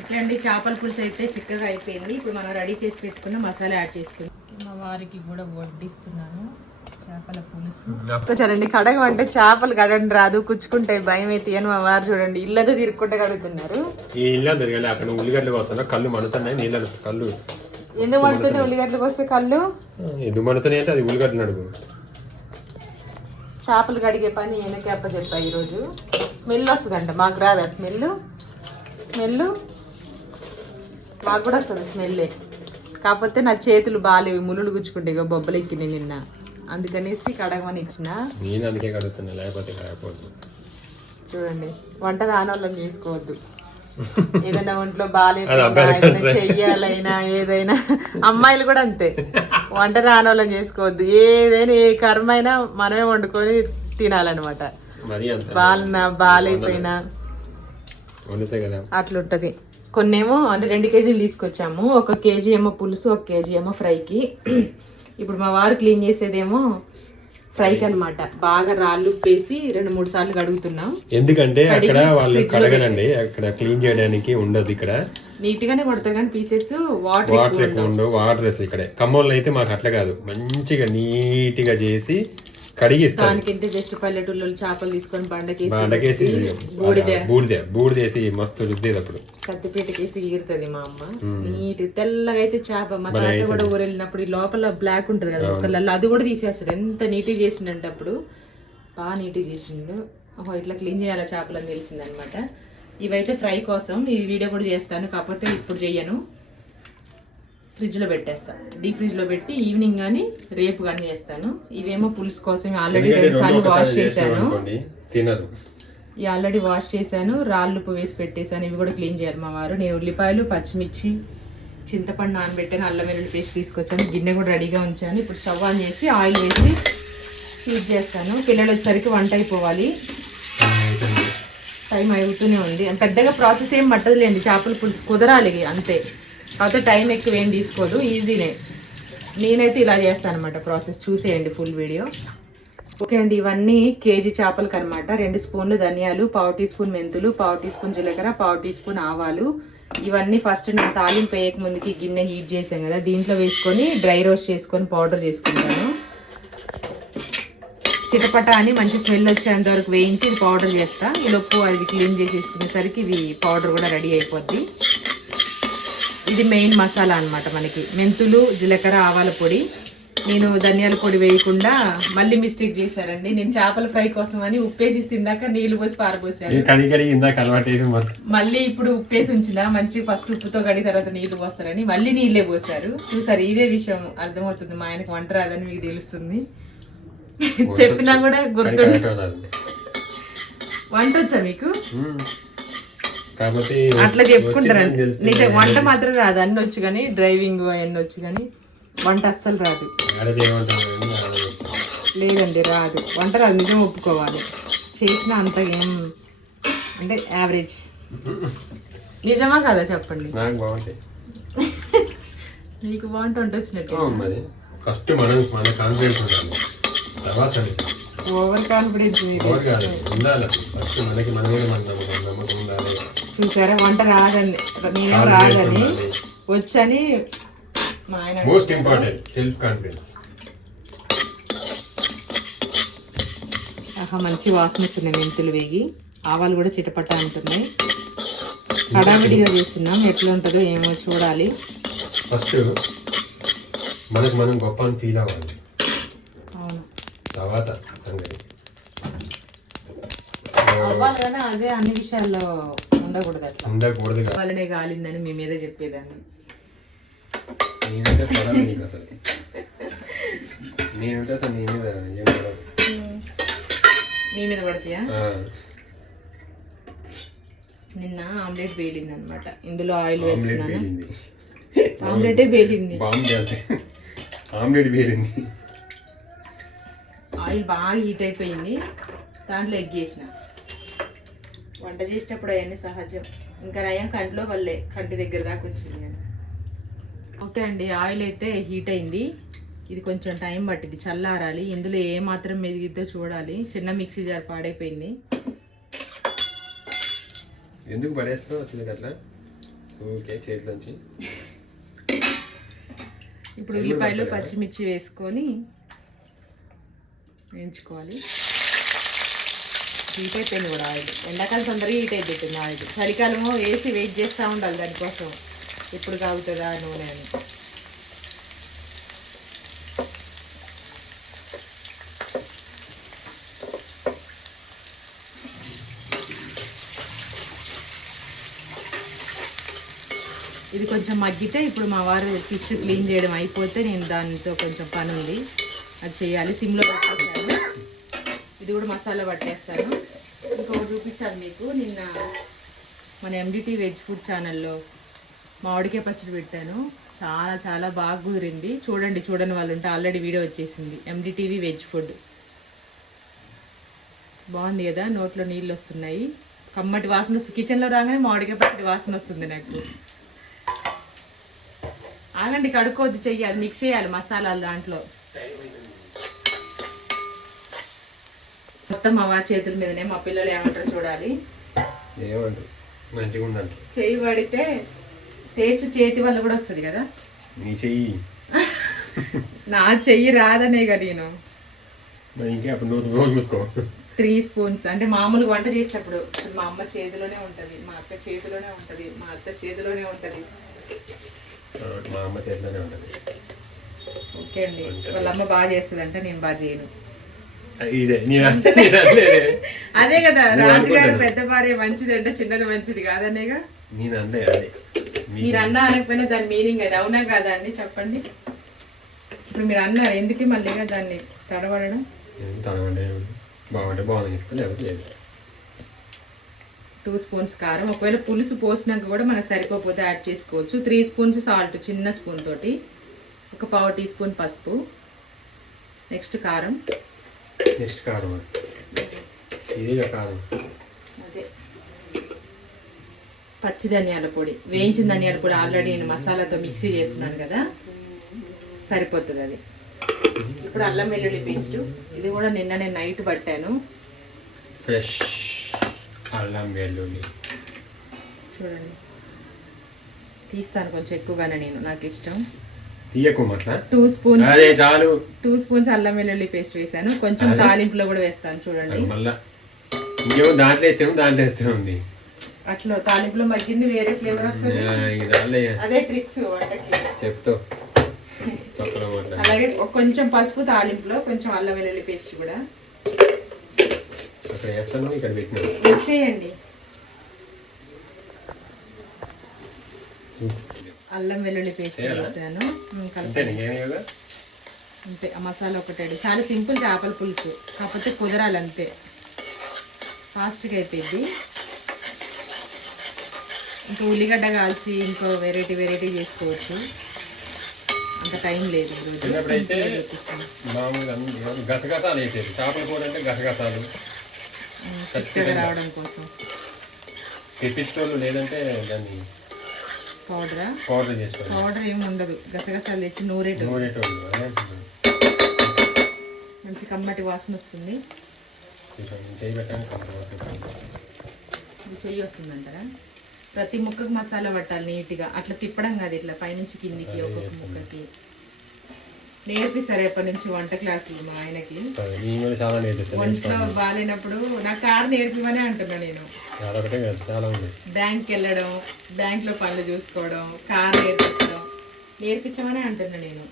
ఇట్లాంటి చేపల పులుసు అయితే చిక్కగా అయిపోయింది. ఇప్పుడు మనం రెడీ చేసి పెట్టుకున్న మసాలా యాడ్ చేసుకుందాం. మా వారికి కూడా వడ్డిస్తున్నాను చేపల పులుసు. చూడండి కడగ అంటే చేపలు కడగండి రాదు కుచ్చుకుంటాయి భయం అయితే అని మా వారు చూడండి. ఇల్లతో తిరుక్కుంటే కడుగుతున్నారు. ఈ ఇల్లు తిరగాలి అక్కడ ఉల్లిగడ్డలు వస్తున్నా కళ్ళు మండుతున్నాయి నీళ్ళు కళ్ళు ఎందుకు పడుతున్నాయి ఉల్లిగడ్డలకు వస్తే కళ్ళు? ఎందుకు మండుతున్నాయి అంటే అది ఉల్లిగడ్డలు అడుగు చేపలు కడిగే పని వెనక చెప్పా ఈరోజు. స్మెల్ వస్తుందంట మాకు రాదా స్మెల్ స్మెల్ మాకు కూడా వస్తుంది స్మెల్లే కాకపోతే నా చేతులు బాగాలేవు ముళ్ళు గుచ్చుకుంటే ఇక బొబ్బలు ఎక్కినాయి నిన్న. అందుకనేసి కడగమని ఇచ్చిన. నేను అందుకే కడుగుతున్నా లేకపోతే కాకపోతే చూడండి వంట రానోళ్ళం చేసుకోవద్దు. ఏదైనా ఒంట్లో బాగాలేదు చెయ్యాలైనా ఏదైనా. అమ్మాయిలు కూడా అంతే. వంట రానోళ్ళం చేసుకోవద్దు. ఏదైనా ఏ కర్మ అయినా మనమే వండుకొని తినాలన్నమాట. బాలన్నా బాగాలేకపోయినా అట్లుంటది. కొన్నేమో అంటే రెండు కేజీలు తీసుకొచ్చాము. ఒక కేజీ ఏమో పులుసు ఒక కేజీ ఏమో ఫ్రైకి. ఇప్పుడు మా వారు క్లీన్ చేసేదేమో ఫ్రైకి అన్నమాట. బాగా రాళ్ళు ఉప్పేసి రెండు మూడు సార్లు కడుగుతున్నాం. ఎందుకంటే అక్కడ వాళ్ళు కడగనండి. అక్కడ క్లీన్ చేయడానికి ఉండదు ఇక్కడ. నీట్ గానే పడతాయి కానీ పీసెస్ వాటర్ వాటర్ ఎక్కువ ఉండవు. వాటర్ ఇక్కడే. ఖమ్మంలో అయితే మాకు అట్లా కాదు. మంచిగా నీట్గా చేసి దానికంటే జస్ట్ పల్లెటూళ్ళు చేపలు తీసుకొని బండకేసి బండకేసి బూడిద. బూడిద బూడిదేసి మస్తు రుద్దేది అప్పుడు కత్తిపీటకేసి ఈరుతుంది మా అమ్మ. నీట్ తెల్లగా అయితే చేప. మా తాత కూడా ఊరెళ్ళినప్పుడు ఈ లోపల బ్లాక్ ఉంటుంది కదా ఒకళ్ళ అది కూడా తీసేస్తాడు. ఎంత నీట్గా చేసిండంటే అప్పుడు బాగా నీట్గా చేసిండు. ఇట్లా క్లీన్ చేయాలి చేపలు అని తెలిసిందనమాట. ఇవైతే ఫ్రై కోసం ఈ వీడియో కూడా చేస్తాను. కాకపోతే ఇప్పుడు చెయ్యను. ఫ్రిడ్జ్లో పెట్టేస్తా. డీప్ ఫ్రిడ్జ్లో పెట్టి ఈవినింగ్ కానీ రేపు కానీ చేస్తాను. ఇవేమో పులుసు కోసం ఆల్రెడీ రెండు సార్లు వాష్ చేశాను. తినరు. ఇవి ఆల్రెడీ వాష్ చేశాను రాళ్ళు ఉప్పు వేసి పెట్టేశాను ఇవి కూడా క్లీన్ చేయాలి మా వారు. నేను ఉల్లిపాయలు పచ్చిమిర్చి చింతపండు నానబెట్టాను అల్లం వెల్లుల్లి పేస్ట్ తీసుకొచ్చాను గిన్నె కూడా రెడీగా ఉంచాను. ఇప్పుడు స్టవ్ ఆన్ చేసి ఆయిల్ వేసి హీట్ చేస్తాను. పిల్లలు వచ్చేసరికి వంట అయిపోవాలి. టైం అవుతూనే ఉంది. పెద్దగా ప్రాసెస్ ఏం పట్టదులేండి చేపల పులుసు కుదరాలి అంతే. కాకపోతే టైం ఎక్కువ ఏం తీసుకోదు ఈజీనే. నేనైతే ఇలా చేస్తాను అనమాట ప్రాసెస్. చూసేయండి ఫుల్ వీడియో. ఓకే అండి ఇవన్నీ కేజీ చేపలకు అనమాట రెండు స్పూన్లు ధనియాలు పావు టీ స్పూన్ మెంతులు పావు టీ స్పూన్ జీలకర్ర పావు టీ స్పూన్ ఆవాలు. ఇవన్నీ ఫస్ట్ నేను తాలింపు వేయక ముందుకి గిన్నె హీట్ చేసాం కదా దీంట్లో వేసుకొని డ్రై రోస్ట్ చేసుకొని పౌడర్ చేసుకుంటాను. చిటపట అని మంచి స్మెల్ వచ్చేంత వరకు వేయించి పౌడర్ చేస్తా. ఈ అది క్లీన్ చేసేసుకునేసరికి ఇవి పౌడర్ కూడా రెడీ అయిపోద్ది. ఇది మెయిన్ మసాలా అన్నమాట మనకి. మెంతులు జీలకర్ర ఆవాల పొడి. నేను ధనియాల పొడి వేయకుండా మళ్ళీ మిస్టేక్ చేశారండి. నేను చేపల ఫ్రై కోసం అని ఉప్పేసి తిందాక నీళ్ళు పోసి మరి. మళ్ళీ ఇప్పుడు ఉప్పేసి ఉంచిన మంచి ఫస్ట్ ఉప్పుతో కడిగి తర్వాత నీళ్ళు పోస్తారని మళ్ళీ నీళ్ళే పోసారు. చూసారు ఇదే విషయం అర్థమవుతుంది. మా ఆయనకు వంట రాదని మీకు తెలుస్తుంది. చెప్పినా కూడా గుర్తు కడగటం రాదు. వంట వచ్చా మీకు. కాబట్టి అట్లా చెప్పుకుంటారు. నిజం వంట మాత్రం రాదు. అన్ని వచ్చు కానీ డ్రైవింగ్ అవన్నీ వచ్చు కానీ వంట అస్సలు రాదు. లేదండి రాదు. వంట రాదు నిజం ఒప్పుకోవాలి. చేసిన అంత ఏం అంటే యావరేజ్. నిజమా కాదా చెప్పండి? నాకు బాగుంటాయి మీకు బాగుంటే వంట వచ్చినట్టు. అవును మరి. ఫస్ట్ మనం మన కాన్ఫిడెన్స్ ఉండాలి. తర్వాత ఓవర్ కాన్ఫిడెన్స్ ఎవరు కాదు ఉండాలి ఫస్ట్ మనకి మన మీద మన నమ్మకం నమ్మకం ఉండాలి. చూసారా? వంట రాదని నేనేం రాదని వచ్చని మా ఆయన మోస్ట్ ఇంపార్టెంట్ సెల్ఫ్ కాన్ఫిడెన్స్ ఆహా మంచి వాసన వస్తున్నాయి మెంతులు వేగి. ఆవాలు కూడా చిటపట అంటున్నాయి. హడావిడిగా చేస్తున్నాం. ఎట్లా ఉంటుందో ఏమో చూడాలి. ఫస్ట్ మనకు మనం గొప్ప అని ఫీల్ అవ్వాలి. అవును. తర్వాత అవ్వాలి కానీ అదే అన్ని విషయాల్లో ఉండకూడదు అట్లా. ఉండకూడదు కదా వాళ్ళనే కాలిందని మీ మీద చెప్పేదాన్ని. నేనంటే పడాలి నీకు అసలు. నేనంటే అసలు నీ మీద ఏం పడదు. మీ మీద పడతాయా? ఆ, నిన్న ఆమ్లెట్ వేలింది అనమాట ఇందులో ఆయిల్ ఆమ్లెట్ వేస్తున్నాను? పేలింది. ఆమ్లెటే వేలింది బాంబు చేస్తే ఆమ్లెట్ పేలింది. ఆయిల్ బాగా హీట్ అయిపోయింది. దాంట్లో ఎగ్ వేసిన. వంట చేసేటప్పుడు అవన్నీ సహజం. ఇంకా నయం కంట్లో వల్లే కంటి దగ్గర దాకా వచ్చింది నేను ఓకే అండి ఆయిల్ అయితే హీట్ అయింది. ఇది కొంచెం టైం పట్టింది చల్లారాలి. ఇందులో ఏ మాత్రం మెదిగిద్దో చూడాలి. చిన్న మిక్సీ జార్ పాడైపోయింది. ఎందుకు పడేస్తావు అసలు అట్లా? ఓకే చేతిలోంచి. ఇప్పుడు ఉల్లిపాయలు పచ్చిమిర్చి వేసుకొని వేయించుకోవాలి. హీట్ అయిపోయింది కూడా ఆయిల్. ఎండాకాలం తొందరగా హీట్ అయిపోతుంది ఆయిల్. చలికాలము వేసి వెయిట్ చేస్తూ ఉండాలి దానికోసం. ఎప్పుడు కాగుతుందా నూనె అని. ఇది కొంచెం మగ్గితే ఇప్పుడు మా వారు ఫిష్ క్లీన్ చేయడం అయిపోతే నేను దానితో కొంచెం పని ఉంది అది చేయాలి. సిమ్లో పెట్టేస్తాను ఇది కూడా మసాలా పట్టేస్తాను. ఇంకొకటి చూపించాను మీకు. నిన్న మన ఎండిటీ వెజ్ ఫుడ్ ఛానల్లో మామిడికాయ పచ్చడి పెట్టాను. చాలా చాలా బాగా కుదిరింది. చూడండి చూడని వాళ్ళు ఉంటే ఆల్రెడీ వీడియో వచ్చేసింది. ఎండిటీవీ వెజ్ ఫుడ్ బాగుంది కదా? నోట్లో నీళ్ళు వస్తున్నాయి. కమ్మటి వాసన వస్తుంది. కిచెన్లో రాగానే మామిడికాయ పచ్చడి వాసన వస్తుంది నాకు. ఆగండి కడుక్కోవద్దు చెయ్యాలి. మిక్స్ చేయాలి మసాలాలు దాంట్లో. మొత్తం మా చేతుల మీదనే మా పిల్లలు ఏమంటారో చూడాలి. ఏమంటారు? మంచిగా ఉందంట చేయి పడితే టేస్ట్ చేతి వల్ల కూడా వస్తుంది కదా. నీ చెయ్యి. నా చెయ్యి రాదనేగా నేను. త్రీ స్పూన్స్ అంటే మామూలు వంట చేసేటప్పుడు మా అమ్మ చేతిలోనే ఉంటది మా అక్క చేతిలోనే ఉంటది మా అత్త చేతిలోనే ఉంటది. మా అమ్మ చేతిలోనే ఉంటుంది. ఓకే అండి. వాళ్ళ అమ్మ బాగా చేస్తుంది అంటే నేను బాగా చేయను. ఇదే. అదే కదా రాజుగారు. పెద్ద భార్య మంచిది అంటే చిన్నది మంచిది కాదనేగా? నేను అదే మీ- మీరు అన్నా అనకపోయినా దాని మీనింగ్ అది అవునా కాదా అండి? చెప్పండి. ఇప్పుడు మీరు అన్నారు ఎందుకు మళ్ళీగా దాన్ని తడబడడం ఏం తడవండి బాగుంటే బాగుంది చెప్తే లేకపోతే లేదు. టూ స్పూన్స్ కారం ఒకవేళ పులుసు పోసినాక కూడా మనకు సరిపోతే యాడ్ చేసుకోవచ్చు. త్రీ స్పూన్స్ సాల్ట్ చిన్న స్పూన్ తోటి. ఒక పావు టీ స్పూన్ పసుపు. నెక్స్ట్ కారం. నెక్స్ట్ కారం ఇదిగా కారం పచ్చి ధనియాల పొడి. వేయించిన ధనియాల పొడి ఆల్రెడీ నేను మసాలాతో మిక్సీ చేస్తున్నాను కదా. సరిపోతుంది అది. ఇప్పుడు అల్లం వెల్లుల్లి పేస్ట్. ఇది కూడా నిన్న నేను నైట్ పట్టాను. ఫ్రెష్ అల్లం వెల్లుల్లి. చూడండి. తీస్తాను కొంచెం ఎక్కువగానే నేను. నాకు ఇష్టం. టూ స్పూన్స్ అదే చాలు. టూ స్పూన్స్ అల్లం వెల్లుల్లి పేస్ట్ వేసాను. కొంచెం తాలింపులో కూడా వేస్తాను చూడండి. ఇంకేమో దాంట్లో వేస్తేమో దాంట్లో వేస్తే ఉంది. అట్లా తాలింపులో మగ్గింది వేరే ఫ్లేవర్ వస్తుంది. అదే ట్రిక్స్ వంటకి. చెప్తావు అలాగే కొంచెం పసుపు తాలింపులో కొంచెం అల్లం వెల్లుల్లి పేస్ట్ కూడా. ఇక్కడ మిక్స్ చేయండి. అల్లం వెల్లుల్లి పేస్ట్? వేసాను. అంతే మసాలా ఒకటే చాలా సింపుల్ చేపల పులుసు. కాకపోతే కుదరాలి అంతే. ఫాస్ట్గా అయిపోయింది ఇంకా ఉల్లిగడ్డ కాల్చి ఇంకో వెరైటీ వెరైటీ చేసుకోవచ్చు. అంత టైం లేదు గసగసాలు వేసేది. చేపల కూర అంటే రావడం కోసం. లేదంటే దాన్ని పౌడరా. పౌడర్ చేసుకోవాలి పౌడర్ ఏమి ఉండదు. గసగసాలు తెచ్చి నూరేటు. మంచి కమ్మటి వాసన వస్తుంది. చెయ్యి వస్తుందంటారా? ప్రతి ముక్కకు మసాలా పట్టాలి నీట్గా. అట్లా తిప్పడం కాదు ఇట్లా పైనుంచి కిందికి ఒక్కొక్క ముక్కకి. నేర్పిస్తారు ఎప్పటి నుంచి వంట క్లాసులు మా ఆయనకి. చాలా వంటలో బాగాలేనప్పుడు నా కారు నేర్పివనే అంటున్నా నేను. చాలా బ్యాంక్కి వెళ్ళడం బ్యాంక్లో పనులు చూసుకోవడం కార్ నేర్పించడం నేర్పించమనే అంటున్నా నేను.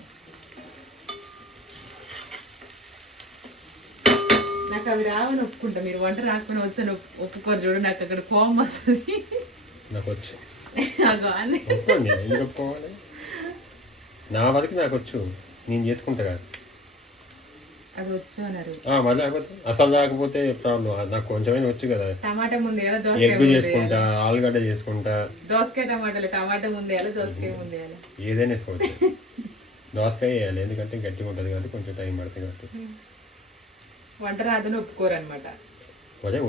నాకు అవి రావని ఒప్పుకుంటా. మీరు వంట రాకపోయినా వచ్చని ఒప్పు- ఒప్పుకోరు చూడు నాకు అక్కడ కోపం వస్తుంది. నాకు వచ్చి. నా వరకు నాకు వచ్చు. నేను చేసుకుంటా కాదు. అది వచ్చు అన్నారు. ఆ, మరి లేకపోతే అసలు రాకపోతే ప్రాబ్లం. నాకు కొంచెమైనా వచ్చు కదా. టమాటా దోసకాయ చేసుకుంటా ఆలుగడ్డ చేసుకుంటా. దోసకాయ టమాటాలు టమాటా దోసకాయ ఏదైనా వేసుకోవచ్చు దోసకాయ వేయాలి ఎందుకంటే గట్టిగా ఉంటుంది కాబట్టి కొంచెం టైం పడుతుంది కాబట్టి. వంట రాదని ఒప్పుకోరు అనమాట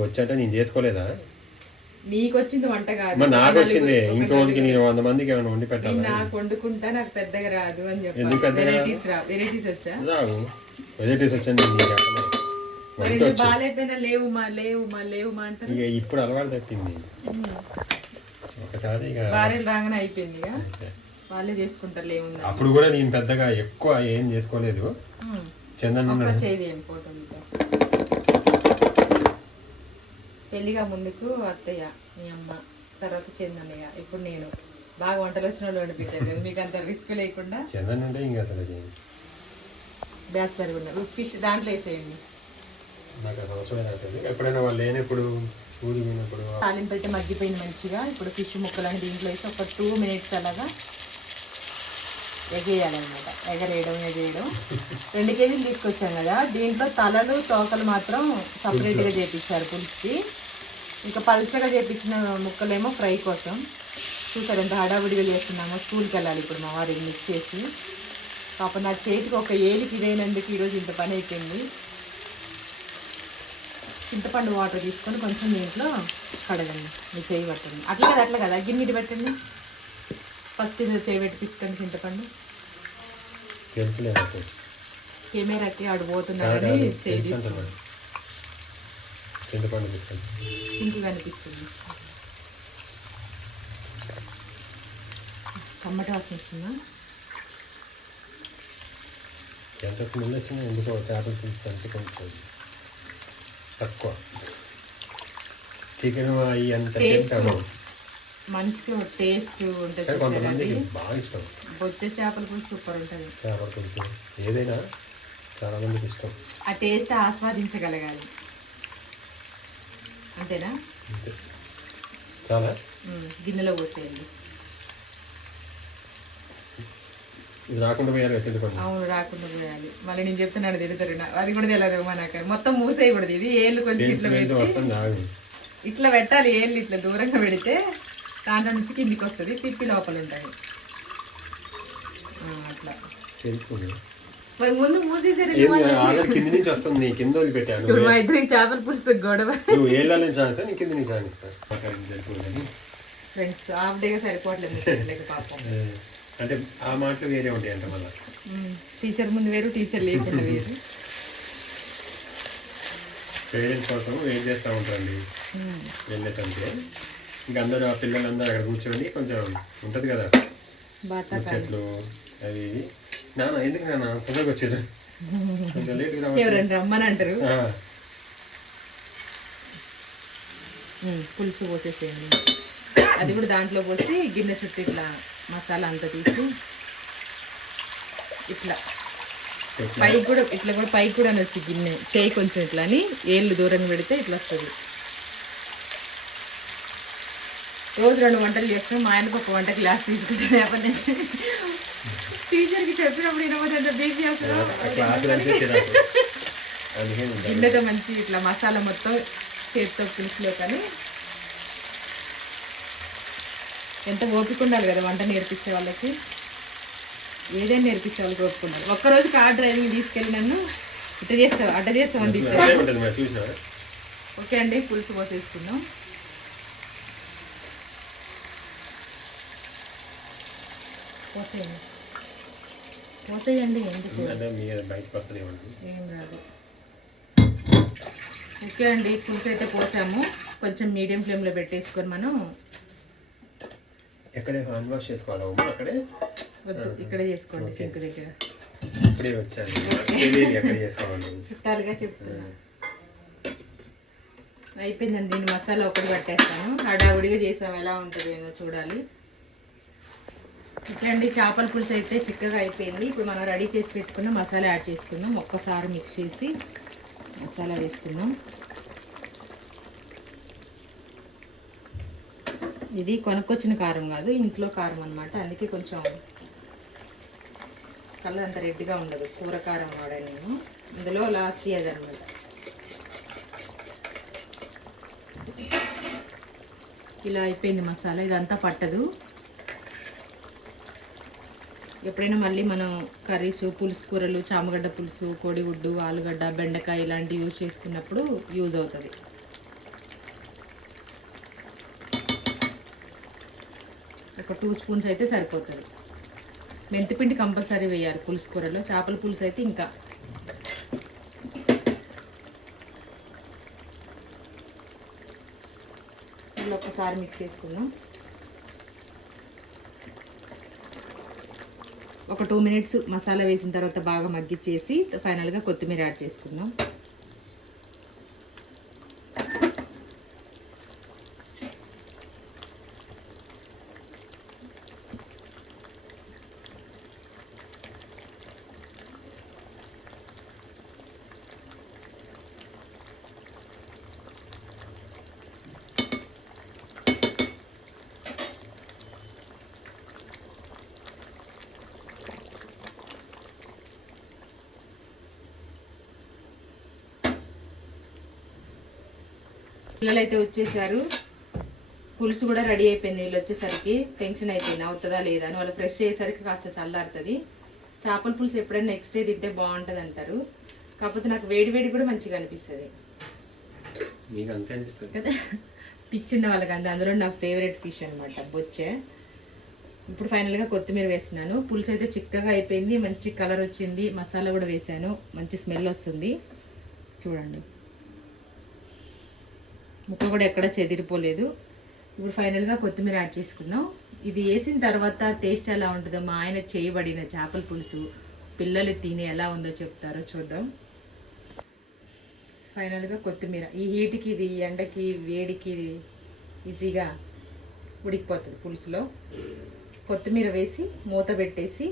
వచ్చంటే నేను చేసుకోలేదా? నీకు వచ్చింది వంట కాదు. నాకు వచ్చింది ఇంకోటికి. నేను వంద మందికి ఏమైనా వండి పెట్టాలా? నాకు వండుకుంటా నాకు పెద్దగా రాదు అని రాదు? వెరైటీస్ రా వెరైటీస్ వచ్చా? రావు. వెజిటేస్ వచ్చాను నేను నీకు చెప్పలే. మరి వంట ఎందుకు వచ్చు? బాగాలేకపోయినా లేవు మా లేవు మా లేవు మా ఇక ఇప్పుడు అలవాటు తప్పింది. ఉమ్. ఒక ఒక్కసారి ఇక భార్యలు రాగానే అయిపోయింది ఇక. వాళ్ళే చేసుకుంటారు ఏముంది అప్పుడు కూడా నేను పెద్దగా ఎక్కువ ఏం చేసుకోలేదు. చందన్. ఒకసారి చేయదేం ఫోటో మీతో పెళ్ళిగా ముందుకు అత్తయ్య మీ అమ్మ తర్వాత చందన్నయ్య ఇప్పుడు నేను. బాగా వంటలు వచ్చిన వాళ్ళు అనిపించారు మీకు అంత రిస్క్ లేకుండా. చందన్ ఉంటే ఇంకా అసలు బ్యాచులర్ ఉన్నారు ఫిష్ దాంట్లో వేసేయండి. నాకు అవసరం ఎప్పుడైనా వాళ్ళు లేనప్పుడు తాలింపు అయితే మగ్గిపోయింది మంచిగా. ఇప్పుడు ఫిష్ ముక్కలని దీంట్లో వేసి ఒక టూ మినిట్స్ అలాగా ఎగేయాలన్నమాట. ఎగరేయడం ఎగేయడం. రెండు కేజీలు తీసుకొచ్చాం కదా. దీంట్లో తలలు తోకలు మాత్రం సపరేట్గా చేపించారు పులుసుకి. ఇంకా పల్చగా చేపించిన ముక్కలేమో ఫ్రై కోసం. చూసారు ఎంత హడావిడిగా చేస్తున్నామో. స్కూల్కి వెళ్ళాలి ఇప్పుడు మా వారికి మిక్స్ చేసి పాప నా చేతికి ఒక ఏలికి ఇదైనందుకు ఈరోజు ఇంత పని అయిపోయింది. చింతపండు వాటర్ తీసుకొని కొంచెం దీంట్లో కడగండి. మీ చేయి పట్టండి. అట్లా కదా అట్లా కదా. గిన్నెటి పెట్టండి. ఫస్ట్ ఇది చేయి పెట్టి తీసుకోండి చింతపండు. కెమెరాకి ఆడు పోతున్నాడని చేయి అంటున్నాడు. చింతపండు తీసుకొని సింక్ కనిపిస్తుంది కమ్మటి వాసన వచ్చిందా? ఎంతకు ముందు వచ్చినా ఎందుకో చేపలు పులుసు అంటే కొంచెం తక్కువ. చికెన్ అవి అంత మనిషికి టేస్ట్ ఉంటుంది కొంతమందికి బాగా ఇష్టం. బొత్తె చేపల పులుసు సూపర్ ఉంటుంది. చేపల పులుసు. ఏదైనా చాలా మందికి ఇష్టం. ఆ టేస్ట్ ఆస్వాదించగలగాలి. అంతేనా? అంతే. చాలా? గిన్నెలో పోసేయండి. రాకుండా చింతపండు? అవును రాకుండా పోయాలి. మళ్ళీ నేను చెప్తున్నాను నా- అది కూడా తెలియదు మనకు. మొత్తం మూసేయకూడదు ఇది. ఏళ్ళు కొంచెం ఇట్లా పెట్టి ఇట్లా పెట్టాలి ఏళ్ళు ఇట్లా దూరంగా పెడితే దాంట్లో నుంచి కిందికి వస్తుంది తిప్పి లోపల ఉంటాయి అట్లా. కింది నుంచి వస్తుంది కింద వదిలిపెట్టాను ఇప్పుడు మా ఇద్దరికి చేపల పులుసు గొడవ. నువ్వు ఏళ్ళ నుంచి ఆనిస్తా నేను కింద నుంచి ఆనిస్తా. మాట్లాడింది తెలుపుదని ఫ్రెండ్స్ హాఫ్ డేగా సరిపోవట్లేదు ముచ్చట్లేక పాపం. అంటే ఆ మాటలు వేరే ఉంటాయి అంట మళ్ళీ టీచర్ ముందు వేరు టీచర్ లేకుండా వేరు. పేరెంట్స్ కోసం వెయిట్ చేస్తూ ఉంటారండి. వెళ్ళేసంటే ఇంకా అందరూ ఆ పిల్లలందరూ అక్కడ కూర్చోండి కొంచెం ఉంటుంది కదా. ముచ్చట్లు అవి నాన్న ఎందుకు నాన్న? తొందరగా వచ్చారు ఎవరండి రమ్మని అంటారు? పులుసు పోసేసేయండి. అది కూడా దాంట్లో పోసి గిన్నె చుట్టూ ఇట్లా మసాలా అంతా తీసి ఇట్లా. పైకి కూడా ఇట్లా కూడా పైకి కూడా అనొచ్చు గిన్నె. చేయి కొంచెం ఇట్లా అని ఏళ్ళు దూరంగా పెడితే ఇట్లా వస్తుంది. రోజు రెండు వంటలు చేస్తాం. మా ఆయనకు ఒక వంట క్లాస్ తీసుకుంటాను. ఎప్పటి నుంచి టీచర్కి చెప్పినప్పుడు అందుకే ఉంటాను గిన్నెతో మంచి ఇట్లా మసాలా మొత్తం చేతితో పులుసులో కానీ ఎంత ఓపిక ఉండాలి కదా వంట నేర్పించే వాళ్ళకి? ఏదైనా నేర్పించే వాళ్ళకి ఓపిక ఉండాలి. ఒక్కరోజు కార్ డ్రైవింగ్ తీసుకెళ్ళి నన్ను ఇట్ట చేస్తావు? అట్ట చూసినా ఓకే అండి పులుసు పోసేసుకుందాం. పోసేయండి. పోసేయండి ఎందుకు? ఏం రాదు. ఓకే అండి పులుసు అయితే పోసాము. కొంచెం మీడియం ఫ్లేమ్లో పెట్టేసుకొని మనం ఎక్కడే హ్యాండ్ వాష్ చేసుకోవాలా అక్కడే? వద్దు ఇక్కడే చేసుకోండి సింక్ దగ్గర. ఇప్పుడే వచ్చాను. చుట్టాలుగా చెప్తున్నా. అయిపోయిందండి నేను మసాలా ఒకటి పట్టేస్తాను. హడావుడిగా చేసాం ఎలా ఉంటుంది ఏమో చూడాలి. ఓకే అండి చేపల పులుసు అయితే చిక్కగా అయిపోయింది. ఇప్పుడు మనం రెడీ చేసి పెట్టుకున్న మసాలా యాడ్ చేసుకుందాం. ఒక్కసారి మిక్స్ చేసి మసాలా వేసుకుందాం. ఇది కొనుక్కొచ్చిన కారం కాదు ఇంట్లో కారం అనమాట అందుకే కొంచెం కలర్ అంత రెడ్గా ఉండదు. కూర కారం వాడాను నేను. ఇందులో లాస్ట్ ఇయర్ అనమాట ఇలా అయిపోయింది మసాలా. ఇదంతా పట్టదు. ఎప్పుడైనా మళ్ళీ మనం కర్రీస్ పులుసు కూరలు చామగడ్డ పులుసు కోడిగుడ్డు ఆలుగడ్డ బెండకాయ ఇలాంటివి యూజ్ చేసుకున్నప్పుడు యూజ్ అవుతుంది. ఒక టూ స్పూన్స్ అయితే సరిపోతుంది. మెంతిపిండి కంపల్సరీ వేయాలి పులుసు కూరలో. చేపల పులుసు అయితే ఇంకా. ఇలా ఒకసారి మిక్స్ చేసుకుందాం. ఒక టూ మినిట్స్ మసాలా వేసిన తర్వాత బాగా మగ్గిచ్చేసి ఫైనల్గా కొత్తిమీర యాడ్ చేసుకుందాం. పిల్లలు అయితే వచ్చేసారు. పులుసు కూడా రెడీ అయిపోయింది వీళ్ళు వచ్చేసరికి. టెన్షన్ అయిపోయింది అవుతుందా లేదా అని. వాళ్ళు ఫ్రెష్ అయ్యేసరికి కాస్త చల్లారుతుంది. చేపల పులుసు ఎప్పుడైనా నెక్స్ట్ డే తింటే బాగుంటుంది అంటారు. కాకపోతే నాకు వేడి వేడి కూడా మంచిగా అనిపిస్తుంది. కదా? పిచ్చిన వాళ్ళకి అంత. అందులో నా ఫేవరెట్ ఫిష్ అనమాట బొచ్చే. ఇప్పుడు ఫైనల్గా కొత్తిమీర వేసినాను పులుసు అయితే చిక్కగా అయిపోయింది. మంచి కలర్ వచ్చింది. మసాలా కూడా వేసాను మంచి స్మెల్ వస్తుంది. చూడండి. ముక్క కూడా ఎక్కడ చెదిరిపోలేదు. ఇప్పుడు ఫైనల్గా కొత్తిమీర యాడ్ చేసుకున్నాం ఇది వేసిన తర్వాత టేస్ట్ ఎలా ఉంటుందో మా ఆయన చేయబడిన చేపల పులుసు. పిల్లలు తిని ఎలా ఉందో చెప్తారో చూద్దాం. ఫైనల్గా కొత్తిమీర. ఈ హీట్కి ఇది ఎండకి వేడికి ఈజీగా ఉడికిపోతుంది పులుసులో. కొత్తిమీర వేసి మూత పెట్టేసి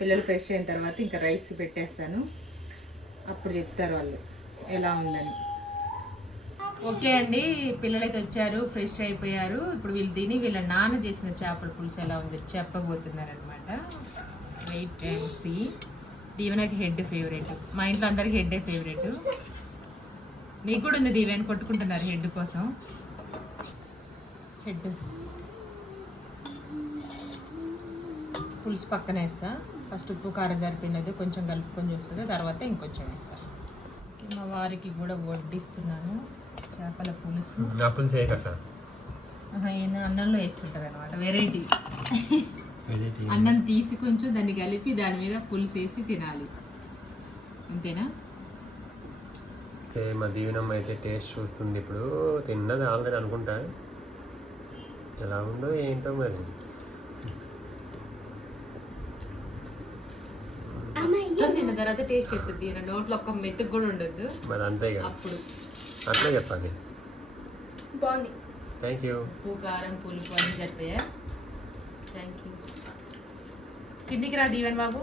పిల్లలు ఫ్రెష్ అయిన తర్వాత ఇంకా రైస్ పెట్టేస్తాను. అప్పుడు చెప్తారు వాళ్ళు ఎలా ఉందని. ఓకే అండి పిల్లలైతే వచ్చారు ఫ్రెష్ అయిపోయారు. ఇప్పుడు వీళ్ళు తిని వీళ్ళ నాన్న చేసిన చేపల పులుసు ఎలా ఉంది చెప్పబోతున్నారనమాట వెయిట్ అండ్ సీ దీవెనకి హెడ్ ఫేవరెట్. మా ఇంట్లో అందరికి హెడ్డే ఫేవరెట్. నీకు కూడా ఉంది దీవెన్ కొట్టుకుంటున్నారు హెడ్ కోసం. హెడ్. పులుసు పక్కన వేస్తా. ఫస్ట్ ఉప్పు కారం జరిపినది కొంచెం కలుపుకొని చూస్తుంది తర్వాత ఇంకొంచెం వేస్తా. మా వారికి కూడా వడ్డిస్తున్నాను. చేపల పులుసు. నా పులుసు చేయకట్లా అన్నంలో వేసుకుంటారు అనమాట వెరైటీ అన్నం తీసి కొంచెం దాన్ని కలిపి దాని మీద పులుసు వేసి తినాలి. అంతేనా? అంటే మా దీవెనమ్మ అయితే టేస్ట్ చూస్తుంది ఇప్పుడు. తిన్నది ఆల్రెడీ అనుకుంటా. ఎలా ఉందో ఏంటో మరి. తిన్న తర్వాత టేస్ట్ చెప్తుంది నోట్లో ఒక్క మెతుకు కూడా ఉండొద్దు. మరి అంతే కదా. అప్పుడు. అట్లే చెప్పండి. బాగుంది. థ్యాంక్ యూ ఉప్పు కారం పులుపు అన్ని సరిపోయా థ్యాంక్ యూ కిందికి రా దీవెన్ బాబు?